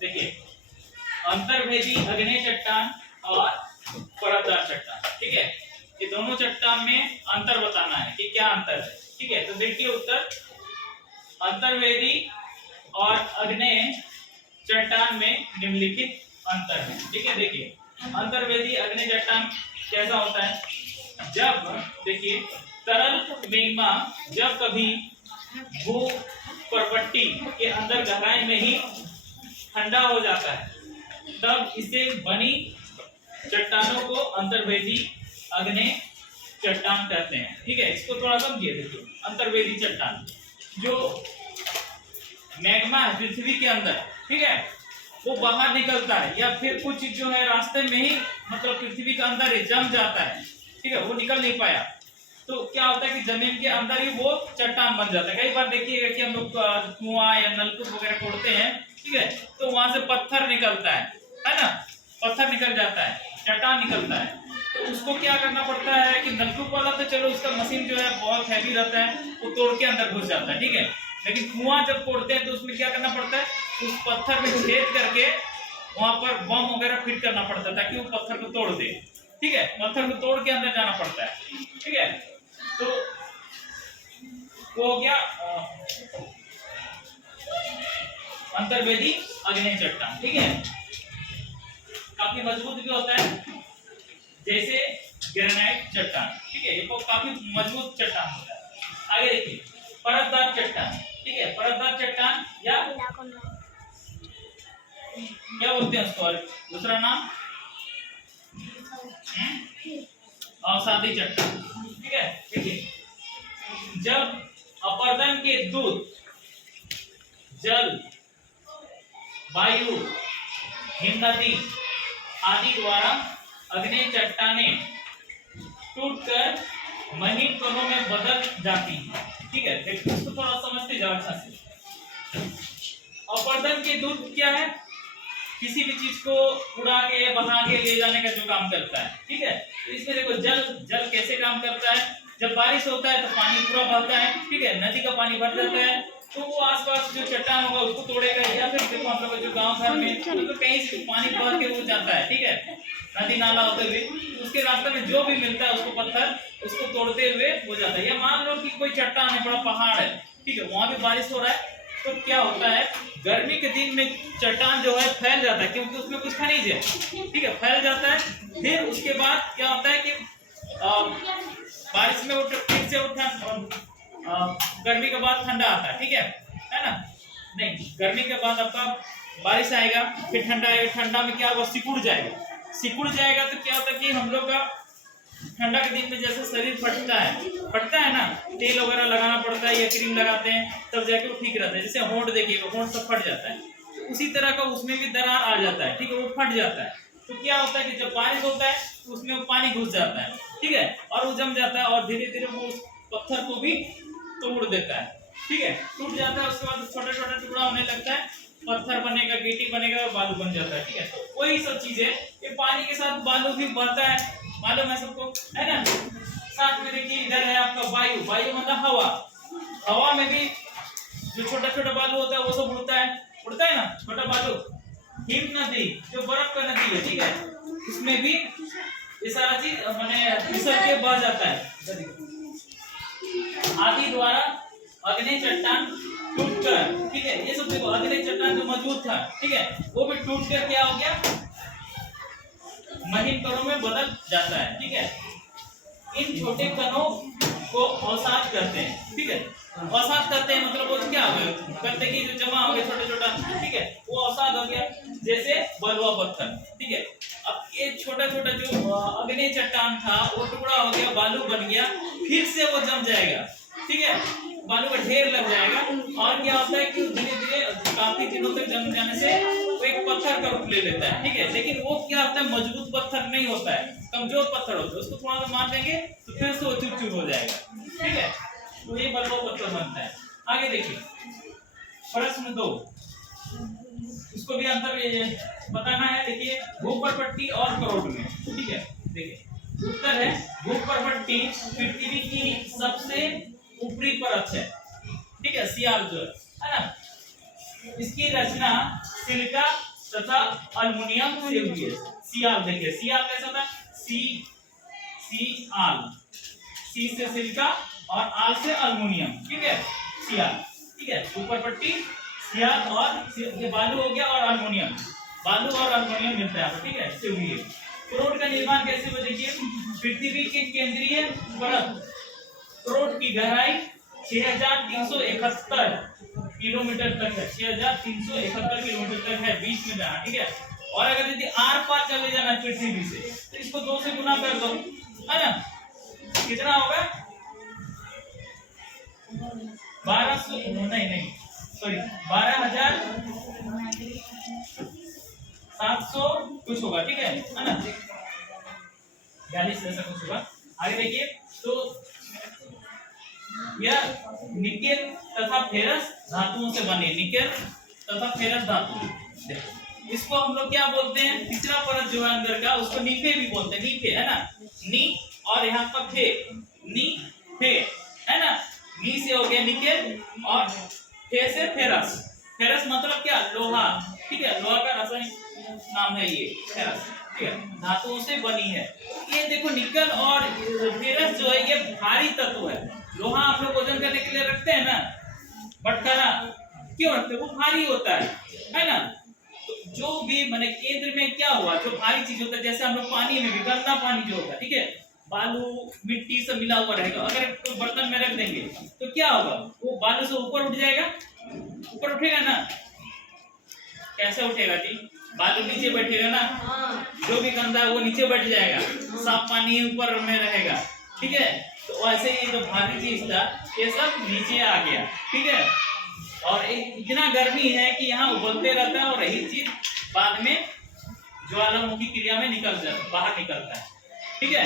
देखिए अंतर्वेदी आग्नेय चट्टान और परतदार चट्टान, ठीक है। ये दोनों चट्टान में अंतर बताना है कि क्या अंतर है, ठीक है। तो देखिए उत्तर, अंतर्वेदी और आग्नेय चट्टान में निम्नलिखित अंतर है, ठीक है। देखिए अंतर्वेदी आग्नेय चट्टान कैसा होता है, जब देखिए तरल मैग्मा जब कभी भू परपट्टी के अंदर गहराई में ही ठंडा हो जाता है, तब इसे बनी चट्टानों को अंतर्वेदी आग्नेय चट्टान कहते हैं, ठीक है। इसको थोड़ा समझिए। देखिए अंतर्वेदी चट्टान जो मैग्मा है पृथ्वी के अंदर, ठीक है, वो बाहर निकलता है या फिर कुछ जो है रास्ते में ही मतलब पृथ्वी के अंदर ही जम जाता है, ठीक है, वो निकल नहीं पाया, तो क्या होता है कि जमीन के अंदर ही वो चट्टान बन जाता है। कई बार देखिएगा कि हम लोग कुआं या नलकूप वगैरह खोदते हैं, ठीक है, तो वहां से पत्थर निकलता है ना, पत्थर निकल जाता है, चट्टान निकलता है, तो उसको क्या करना पड़ता है कि नलकूप वाला तो चलो उसका मशीन जो है बहुत हैवी रहता है, वो तोड़ के अंदर घुस जाता है, ठीक है, लेकिन कुआं जब कोड़ते हैं तो उसमें क्या करना पड़ता है, उस पत्थर में छेद करके वहां पर बम वगैरह फिट करना पड़ता है ताकि वो पत्थर को तोड़ दे, ठीक है, पत्थर को तोड़ के अंदर जाना पड़ता है, ठीक है। तो वो हो गया अंतर्वेदी आग्नेय चट्टान, ठीक है, काफी मजबूत भी होता है जैसे ग्रेनाइट चट्टान, ठीक है, ये काफी मजबूत चट्टान होता है। आगे देखिए परतदार चट्टान, ठीक है, परतदार चट्टान या क्या बोलते हैं उसको दूसरा नाम अवसादी चट्टान, ठीक है। देखिए जब अपर्दन के दूत जल, वायु, हिमनदी आदि द्वारा आग्नेय चट्टानें टूटकर महीन कणों में बदल जाती हैं, ठीक है। देखिए इसको थोड़ा समझते जाओ अच्छा से। अपर्दन के दूत क्या है, किसी भी चीज को उड़ा के बहा के ले जाने का जो काम करता है, ठीक है। तो इसमें देखो जल कैसे काम करता है, जब बारिश होता है तो पानी पूरा बहता है, ठीक है, नदी का पानी भर जाता है, तो वो आसपास जो चट्टान होगा उसको तोड़ेगा, या फिर देखो हम लोग जो गांव घर में तो कहीं से पानी बह के वो जाता है, ठीक है, नदी नाला होते हुए उसके रास्ते में जो भी मिलता है उसको पत्थर उसको तोड़ते हुए हो जाता है। या मान लो कि कोई चट्टान है, बड़ा पहाड़ है, ठीक है, वहां भी बारिश हो रहा है, तो क्या होता है गर्मी के दिन में चट्टान जो है फैल जाता है क्योंकि उसमें कुछ खनिज है, ठीक है, फैल जाता है। फिर उसके बाद क्या होता है कि बारिश में फिर से गर्मी के बाद ठंडा आता है, ठीक है ना, नहीं गर्मी के बाद आपका बारिश आएगा, फिर ठंडा आएगा, ठंडा में क्या होगा सिकुड़ जाएगा, सिकुड़ जाएगा तो क्या होता है कि हम लोग का ठंडा के दिन में जैसे शरीर फटता है ना, तेल वगैरह लगाना पड़ता है या क्रीम लगाते हैं तब जाके वो ठीक रहता है। जैसे होंठ देखिएगा, होंठ सब फट जाता है, तो उसी तरह का उसमें भी दरार आ जाता है, ठीक है, वो फट जाता है। तो क्या होता है कि जब बारिश होता है तो उसमें वो पानी घुस जाता है, ठीक है, और वो जम जाता है और धीरे धीरे वो उस पत्थर को भी तोड़ देता है, ठीक है, टूट जाता है, उसके बाद छोटा छोटा टुकड़ा होने लगता है, पत्थर बनेगा, गिट्टी बनेगा और बालू बन जाता है, ठीक है। तो वही सब चीजें, ये पानी के साथ बालू भी बढ़ता है, मालूम है सबको, है ना। साथ में देखिए इधर है आपका वायु, वायु मतलब हवा, हवा में भी जो छोटा छोटा बालू होता है वो सब उड़ता है ना, छोटा बालू। हिम नदी जो बर्फ का नदी है, ठीक है, उसमें भी ये सारा चीज मैंने फिसल के बह जाता है। आदि द्वारा आग्नेय चट्टान टूटकर, ठीक है, ये सब देखो आग्नेय चट्टान जो मजबूत था, ठीक है, वो भी टूट कर क्या हो गया महीन कणों में बदल जाता है, ठीक है। इन छोटे कणों को अवसाद कहते हैं, ठीक है, अवसाद करते हैं मतलब वो क्या हो गया करते कि जो जमा हो गया छोटा छोटा, ठीक है, वो अवसाद हो गया जैसे बलुआ पत्थर, ठीक है। अब ये छोटा छोटा जो आग्नेय चट्टान था वो टुकड़ा हो गया, बालू बन गया, फिर से वो जम जाएगा, ठीक है, बालू का ढेर लग जाएगा, और क्या होता है कि धीरे धीरे काफी दिनों तक जम जाने से वो एक पत्थर का रूप ले लेता है, ठीक है, लेकिन वो क्या होता है मजबूत पत्थर नहीं होता है, कमजोर पत्थर होता है, उसको थोड़ा सा मार देंगे तो फिर से वो चुप चुप हो जाएगा, ठीक है, तो ये बलुआ पत्थर बनता है। आगे देखिए प्रश्न 2, इसको भी अंतर बताना है। देखिए भूपर्पट्टी और करोड़ में, ठीक है, देखिए उत्तर है भूपर्पट्टी पृथ्वी की सबसे ऊपरी परत है, ठीक है, सियाल जो है ना, इसकी रचना सिलिका तथा अल्युमिनियम से हुई है। सियाल देखिए, सियाल कैसा था, आल, सी से सिलिका और आल से अल्युमिनियम, ठीक है, सियाल, ठीक है। ऊपर पट्टी सियाल और ये बालू हो गया और अल्युमिनियम, बालू और अल्युमिनियम मिलता है, ठीक है, से हुई है। क्रोट का निर्माण कैसे हो, देखिए, पृथ्वी के केंद्रीय परत क्रोट की गहराई 6371 किलोमीटर तक है, 6371 किलोमीटर तक है, बीच में जाना, ठीक है। और अगर यदि आर पार चले जाना पृथ्वी से तो इसको 2 से गुना कर दो, है ना, कितना होगा 1200, नहीं सॉरी 12,700 कुछ होगा, ठीक है ना, 42 ऐसा कुछ होगा। आगे देखिए, तो यह निकेल तथा फेरस धातुओं से बने, निकेल तथा फेरस धातु, देखो इसको हम लोग क्या बोलते हैं, तीसरा परत जो है अंदर का, उसको नीफे भी बोलते हैं, नीफे, है ना, नी और यहाँ का फे, नी फे, है ना, नी से हो गया निकेल और फे से फेरस, फेरस मतलब क्या, लोहा, ठीक है, लोहा का रासायनिक नाम है ये फेरस, ठीक है, धातुओं से बनी है। ये देखो निकल और फेरस जो है ये भारी तत्व है। लोहा आप लोग वजन करने के लिए रखते हैं ना, बटखरा क्यों रखते हैं, वो भारी होता है ना। तो जो भी माने केंद्र में क्या हुआ, जो भारी चीज होता है, जैसे हम लोग पानी में भी गंदा पानी जो होता है, ठीक है, बालू मिट्टी सब मिला हुआ रहेगा, अगर तो बर्तन में रख देंगे तो क्या होगा, वो बालू से ऊपर उठ जाएगा, ऊपर उठेगा ना, कैसे उठेगा जी, बालू नीचे बैठेगा ना, जो भी गंदा है वो नीचे बैठ जाएगा, साफ पानी ऊपर में रहेगा, ठीक है। तो ऐसे ही जो भारी चीज था ये सब नीचे आ गया, ठीक है। और इतना गर्मी है कि यहाँ उबलते रहता है और यही चीज बाद में ज्वालामुखी क्रिया में बाहर निकलता है, ठीक है।